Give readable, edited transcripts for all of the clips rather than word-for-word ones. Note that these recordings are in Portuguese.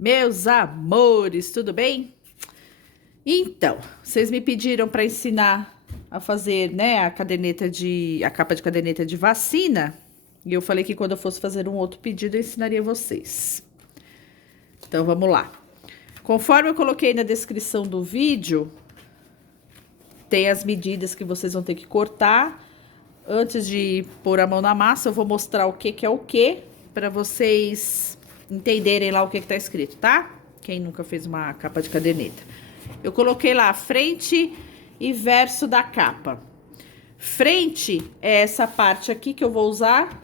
Meus amores, tudo bem? Então, vocês me pediram para ensinar a fazer, né, a capa de caderneta de vacina, e eu falei que quando eu fosse fazer um outro pedido eu ensinaria vocês. Então, vamos lá. Conforme eu coloquei na descrição do vídeo, tem as medidas que vocês vão ter que cortar. Antes de pôr a mão na massa, eu vou mostrar o que é o que, para vocês entenderem lá o que tá escrito, tá? Quem nunca fez uma capa de caderneta. Eu coloquei lá frente e verso da capa. Frente é essa parte aqui que eu vou usar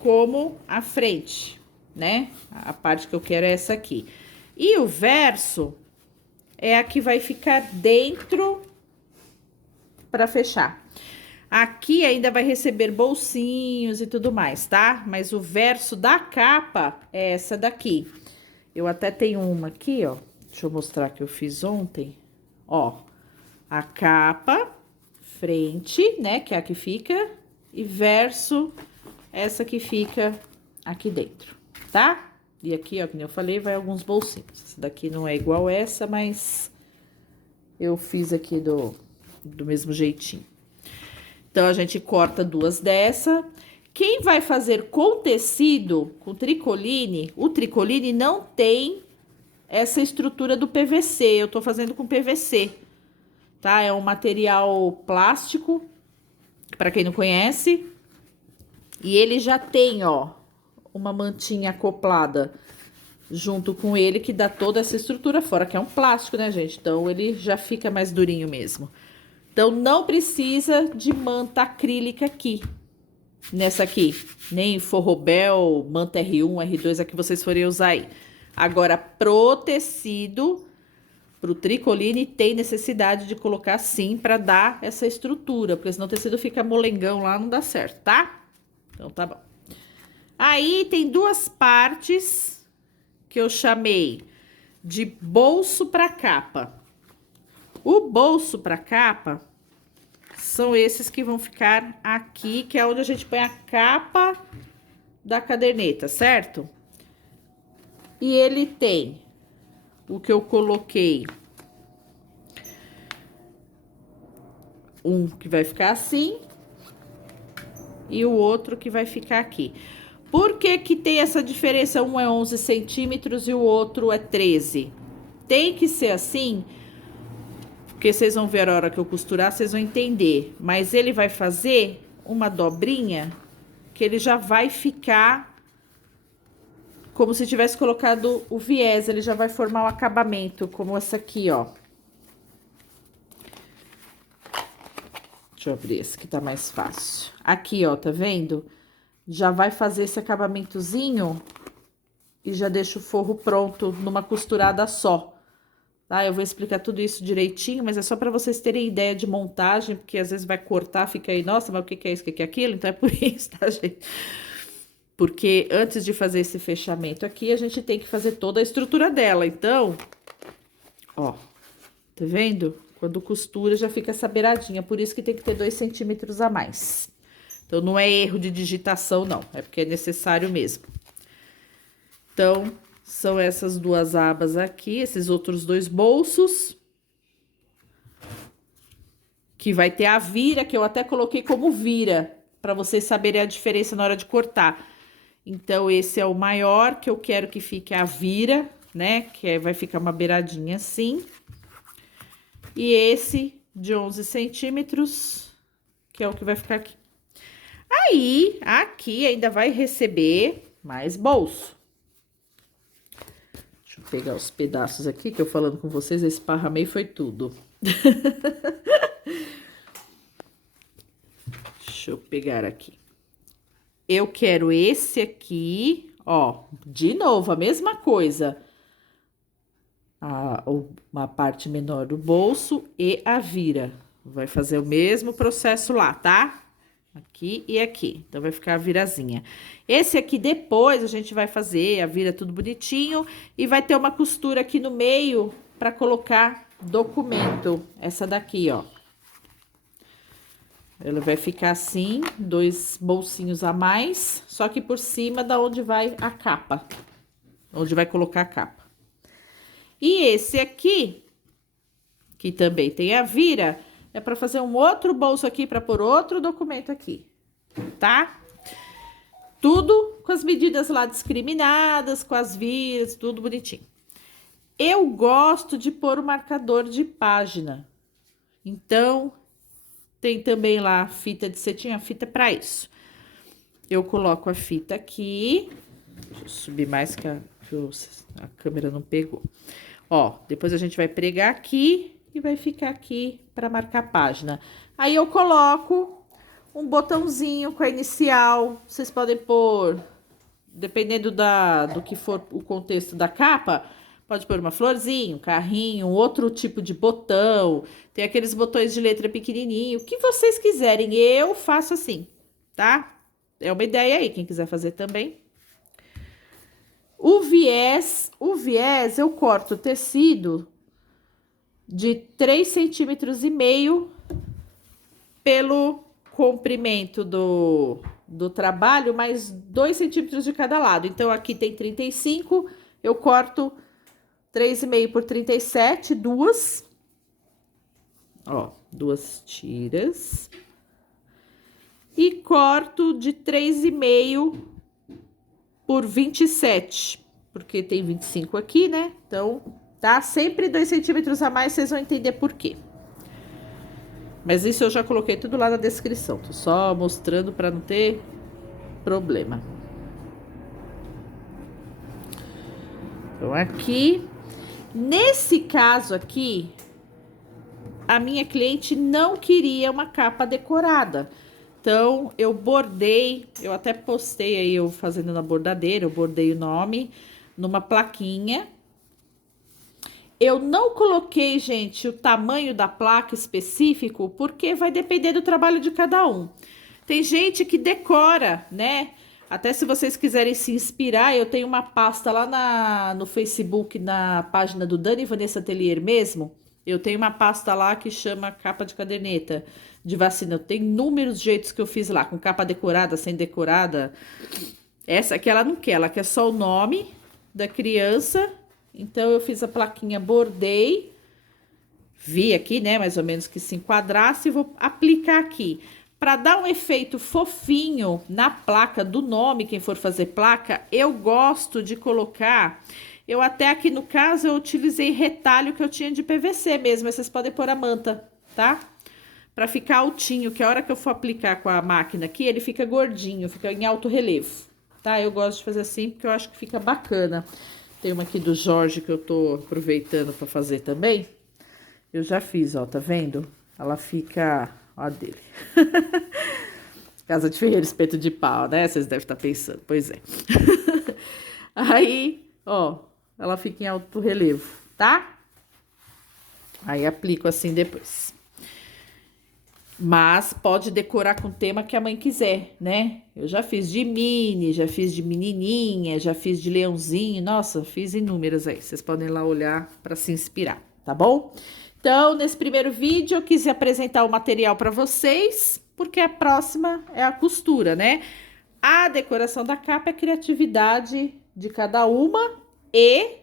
como a frente, né? A parte que eu quero é essa aqui. E o verso é a que vai ficar dentro para fechar. Aqui ainda vai receber bolsinhos e tudo mais, tá? Mas o verso da capa é essa daqui. Eu até tenho uma aqui, ó. Deixa eu mostrar que eu fiz ontem. Ó, a capa, frente, né? Que é a que fica. E verso, essa que fica aqui dentro, tá? E aqui, ó, como eu falei, vai alguns bolsinhos. Essa daqui não é igual essa, mas eu fiz aqui do mesmo jeitinho. Então, a gente corta duas dessa. Quem vai fazer com tecido, com tricoline, o tricoline não tem essa estrutura do PVC. Eu tô fazendo com PVC, tá? É um material plástico, para quem não conhece. E ele já tem, ó, uma mantinha acoplada junto com ele, que dá toda essa estrutura fora, que é um plástico, né, gente? Então, ele já fica mais durinho mesmo. Então, não precisa de manta acrílica aqui, nessa aqui. Nem forrobel, manta R1, R2, a que vocês forem usar aí. Agora, pro tecido, pro tricoline, tem necessidade de colocar sim, para dar essa estrutura. Porque senão o tecido fica molengão lá, não dá certo, tá? Então, tá bom. Aí, tem duas partes que eu chamei de bolso para capa. O bolso para capa são esses que vão ficar aqui, que é onde a gente põe a capa da caderneta, certo? E ele tem o que eu coloquei. Um que vai ficar assim e o outro que vai ficar aqui. Por que que tem essa diferença? Um é 11 centímetros e o outro é 13. Tem que ser assim, porque vocês vão ver a hora que eu costurar, vocês vão entender. Mas ele vai fazer uma dobrinha que ele já vai ficar como se tivesse colocado o viés. Ele já vai formar o acabamento, como essa aqui, ó. Deixa eu abrir esse que tá mais fácil. Aqui, ó, tá vendo? Já vai fazer esse acabamentozinho e já deixa o forro pronto numa costurada só. Tá? Eu vou explicar tudo isso direitinho, mas é só para vocês terem ideia de montagem, porque às vezes vai cortar, fica aí, nossa, mas o que é isso, o que é aquilo? Então é por isso, tá, gente? Porque antes de fazer esse fechamento aqui, a gente tem que fazer toda a estrutura dela. Então, ó, tá vendo? Quando costura já fica essa beiradinha, por isso que tem que ter 2 centímetros a mais. Então, não é erro de digitação, não, é porque é necessário mesmo. Então, são essas duas abas aqui, esses outros dois bolsos. Que vai ter a vira, que eu até coloquei como vira, para vocês saberem a diferença na hora de cortar. Então, esse é o maior, que eu quero que fique a vira, né? Que vai ficar uma beiradinha assim. E esse de 11 centímetros, que é o que vai ficar aqui. Aí, aqui ainda vai receber mais bolso. Deixa eu pegar os pedaços aqui, que eu falando com vocês, esparramei foi tudo. Deixa eu pegar aqui. Eu quero esse aqui, ó, de novo, a mesma coisa. Uma parte menor do bolso e a vira. Vai fazer o mesmo processo lá, tá? Aqui e aqui. Então, vai ficar a virazinha. Esse aqui, depois, a gente vai fazer a vira tudo bonitinho. E vai ter uma costura aqui no meio para colocar documento. Essa daqui, ó. Ela vai ficar assim, 2 bolsinhos a mais. Só que por cima da onde vai a capa. Onde vai colocar a capa. E esse aqui, que também tem a vira, é para fazer um outro bolso aqui, para pôr outro documento aqui, tá? Tudo com as medidas lá discriminadas, com as viras, tudo bonitinho. Eu gosto de pôr o marcador de página. Então, tem também lá a fita de cetim, a fita para isso. Eu coloco a fita aqui. Deixa eu subir mais que a câmera não pegou. Ó, depois a gente vai pregar aqui e vai ficar aqui para marcar a página. Aí eu coloco um botãozinho com a inicial. Vocês podem pôr, dependendo do que for o contexto da capa, pode pôr uma florzinha, um carrinho, um outro tipo de botão. Tem aqueles botões de letra pequenininho, o que vocês quiserem. Eu faço assim, tá? É uma ideia aí, quem quiser fazer também. O viés eu corto o tecido de 3,5 centímetros pelo comprimento do trabalho, mais 2 centímetros de cada lado. Então, aqui tem 35, eu corto 3,5 por 37, duas. Ó, duas tiras. E corto de 3,5 por 27, porque tem 25 aqui, né? Então, tá sempre 2 centímetros a mais, vocês vão entender por quê. Mas isso eu já coloquei tudo lá na descrição, tô só mostrando para não ter problema. Então, aqui, nesse caso aqui, a minha cliente não queria uma capa decorada. Então, eu bordei, eu até postei aí eu fazendo na bordadeira, eu bordei o nome numa plaquinha. Eu não coloquei, gente, o tamanho da placa específico, porque vai depender do trabalho de cada um. Tem gente que decora, né? Até se vocês quiserem se inspirar, eu tenho uma pasta lá no Facebook, na página do Dani Vanessa Atelier mesmo. Eu tenho uma pasta lá que chama capa de caderneta de vacina. Tem inúmeros jeitos que eu fiz lá, com capa decorada, sem decorada. Essa aqui ela não quer, ela quer só o nome da criança. Então, eu fiz a plaquinha, bordei. Vi aqui, né, mais ou menos que se enquadrasse e vou aplicar aqui. Para dar um efeito fofinho na placa do nome, quem for fazer placa, eu gosto de colocar... Eu até aqui no caso, eu utilizei retalho que eu tinha de PVC mesmo, mas vocês podem pôr a manta, tá? Pra ficar altinho, que a hora que eu for aplicar com a máquina aqui, ele fica gordinho, fica em alto relevo, tá? Eu gosto de fazer assim, porque eu acho que fica bacana. Tem uma aqui do Jorge que eu tô aproveitando pra fazer também. Eu já fiz, ó, tá vendo? Ela fica... Ó a dele. Casa de ferreiro, espeto de pau, né? Vocês devem estar pensando, pois é. Aí, ó... Ela fica em alto relevo, tá? Aí, aplico assim depois. Mas pode decorar com o tema que a mãe quiser, né? Eu já fiz de mini, já fiz de menininha, já fiz de leãozinho. Nossa, fiz inúmeras aí. Vocês podem ir lá olhar para se inspirar, tá bom? Então, nesse primeiro vídeo, eu quis apresentar o material para vocês, porque a próxima é a costura, né? A decoração da capa é a criatividade de cada uma e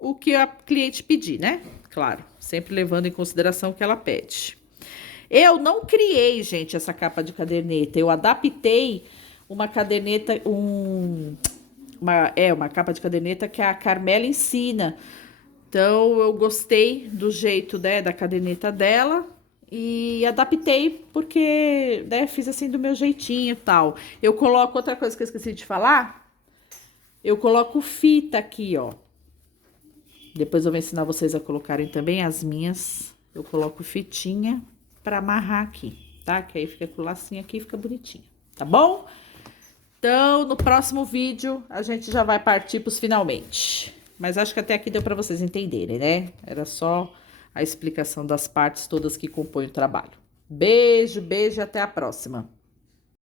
o que a cliente pedir, né? Claro, sempre levando em consideração o que ela pede. Eu não criei, gente, essa capa de caderneta. Eu adaptei uma caderneta, uma capa de caderneta que a Carmela ensina. Então, eu gostei do jeito, né, da caderneta dela e adaptei porque, né, fiz assim do meu jeitinho e tal. Eu coloco outra coisa que eu esqueci de falar. Eu coloco fita aqui, ó. Depois eu vou ensinar vocês a colocarem também as minhas. Eu coloco fitinha para amarrar aqui, tá? Que aí fica com o lacinho aqui e fica bonitinho, tá bom? Então, no próximo vídeo, a gente já vai partir pros finalmente. Mas acho que até aqui deu para vocês entenderem, né? Era só a explicação das partes todas que compõem o trabalho. Beijo, beijo e até a próxima.